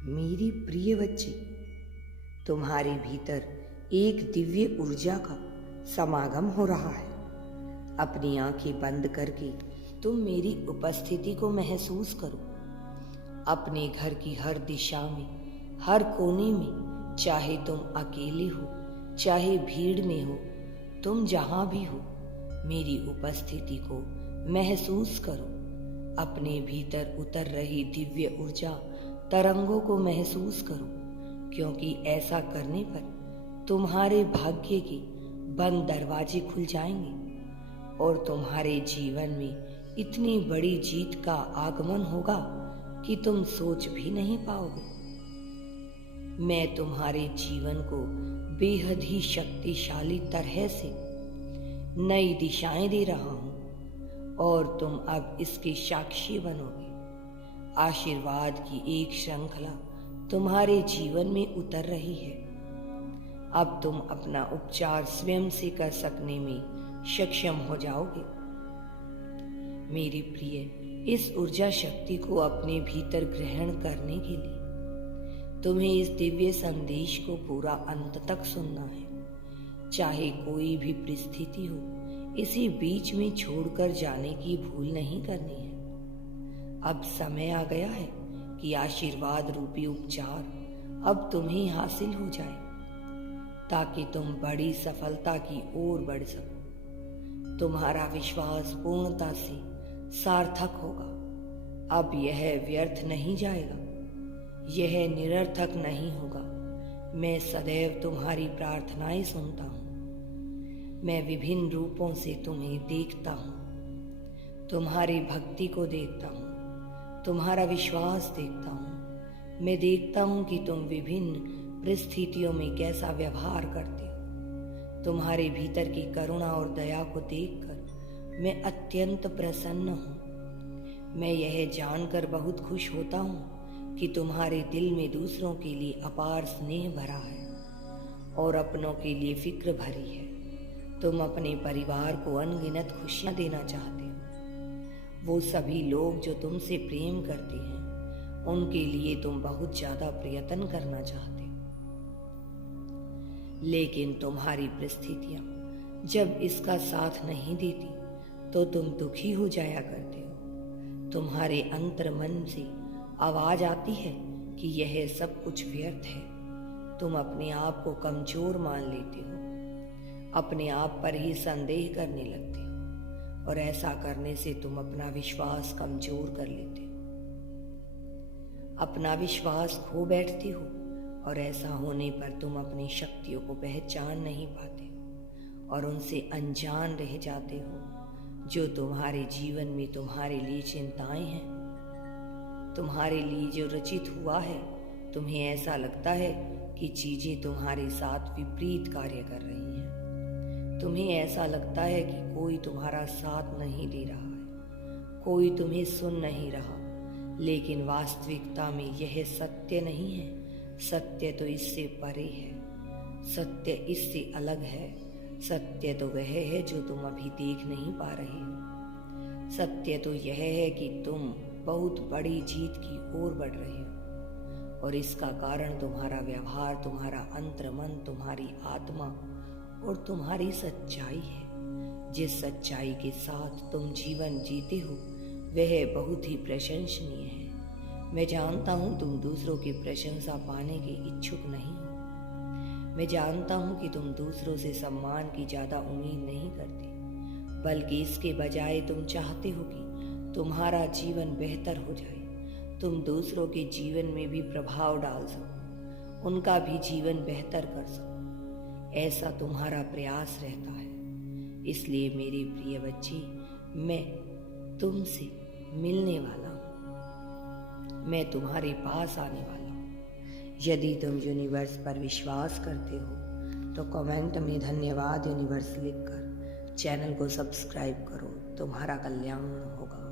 मेरी प्रिय बच्ची, तुम्हारे भीतर एक दिव्य ऊर्जा का समागम हो रहा है। अपनी आंखें बंद करके तुम मेरी उपस्थिति को महसूस करो। अपने घर की हर दिशा में, हर कोने में, चाहे तुम अकेले हो, चाहे भीड़ में हो, तुम जहां भी हो, मेरी उपस्थिति को महसूस करो। अपने भीतर उतर रही दिव्य ऊर्जा तरंगों को महसूस करो, क्योंकि ऐसा करने पर तुम्हारे भाग्य के बंद दरवाजे खुल जाएंगे और तुम्हारे जीवन में इतनी बड़ी जीत का आगमन होगा कि तुम सोच भी नहीं पाओगे। मैं तुम्हारे जीवन को बेहद ही शक्तिशाली तरह से नई दिशाएं दे रहा हूं और तुम अब इसके साक्षी बनोगे। आशीर्वाद की एक श्रृंखला तुम्हारे जीवन में उतर रही है। अब तुम अपना उपचार स्वयं से कर सकने में सक्षम हो जाओगे। मेरी प्रिय, इस ऊर्जा शक्ति को अपने भीतर ग्रहण करने के लिए तुम्हें इस दिव्य संदेश को पूरा अंत तक सुनना है। चाहे कोई भी परिस्थिति हो, इसी बीच में छोड़कर जाने की भूल नहीं करनी है। अब समय आ गया है कि आशीर्वाद रूपी उपचार अब तुम्हें हासिल हो जाए, ताकि तुम बड़ी सफलता की ओर बढ़ सको। तुम्हारा विश्वास पूर्णता से सार्थक होगा। अब यह व्यर्थ नहीं जाएगा, यह निरर्थक नहीं होगा। मैं सदैव तुम्हारी प्रार्थनाएं सुनता हूँ। मैं विभिन्न रूपों से तुम्हें देखता हूँ, तुम्हारी भक्ति को देखता हूँ, तुम्हारा विश्वास देखता हूँ। मैं देखता हूँ कि तुम विभिन्न परिस्थितियों में कैसा व्यवहार करते हो। तुम्हारे भीतर की करुणा और दया को देखकर मैं अत्यंत प्रसन्न हूँ। मैं यह जानकर बहुत खुश होता हूँ कि तुम्हारे दिल में दूसरों के लिए अपार स्नेह भरा है और अपनों के लिए फिक्र भरी है। तुम अपने परिवार को अनगिनत खुशियाँ देना चाहते हो। वो सभी लोग जो तुमसे प्रेम करते हैं, उनके लिए तुम बहुत ज्यादा प्रयत्न करना चाहते हो। लेकिन तुम्हारी परिस्थितियां जब इसका साथ नहीं देती तो तुम दुखी हो जाया करते हो। तुम्हारे अंतर मन से आवाज आती है कि यह सब कुछ व्यर्थ है। तुम अपने आप को कमजोर मान लेते हो, अपने आप पर ही संदेह करने लगते हो और ऐसा करने से तुम अपना विश्वास कमजोर कर लेते हो। अपना विश्वास खो बैठते हो और ऐसा होने पर तुम अपनी शक्तियों को पहचान नहीं पाते और उनसे अनजान रह जाते हो, जो तुम्हारे जीवन में तुम्हारे लिए चिंताएं हैं, तुम्हारे लिए जो रचित हुआ है। तुम्हें ऐसा लगता है कि चीजें तुम्हारे साथ विपरीत कार्य कर रही हैं। तुम्हें ऐसा लगता है कि कोई तुम्हारा साथ नहीं दे रहा है, कोई तुम्हें सुन नहीं रहा। लेकिन वास्तविकता में यह सत्य नहीं है। सत्य तो इससे परे है। सत्य इससे अलग है। सत्य तो वह है जो तुम अभी देख नहीं पा रहे हो। सत्य तो यह है कि तुम बहुत बड़ी जीत की ओर बढ़ रहे हो और इसका कारण तुम्हारा व्यवहार, तुम्हारा अंतर्मन, तुम्हारी आत्मा और तुम्हारी सच्चाई है। जिस सच्चाई के साथ तुम जीवन जीते हो वह बहुत ही प्रशंसनीय है। मैं जानता हूँ तुम दूसरों की प्रशंसा पाने के इच्छुक नहीं हो। मैं जानता हूँ कि तुम दूसरों से सम्मान की ज्यादा उम्मीद नहीं करते, बल्कि इसके बजाय तुम चाहते हो कि तुम्हारा जीवन बेहतर हो जाए। तुम दूसरों के जीवन में भी प्रभाव डाल सको, उनका भी जीवन बेहतर कर सको। ऐसा तुम्हारा प्रयास रहता है। इसलिए मेरी प्रिय बच्ची, मैं तुमसे मिलने वाला हूँ। मैं तुम्हारे पास आने वाला हूँ। यदि तुम यूनिवर्स पर विश्वास करते हो तो कमेंट में धन्यवाद यूनिवर्स लिखकर चैनल को सब्सक्राइब करो। तुम्हारा कल्याण होगा।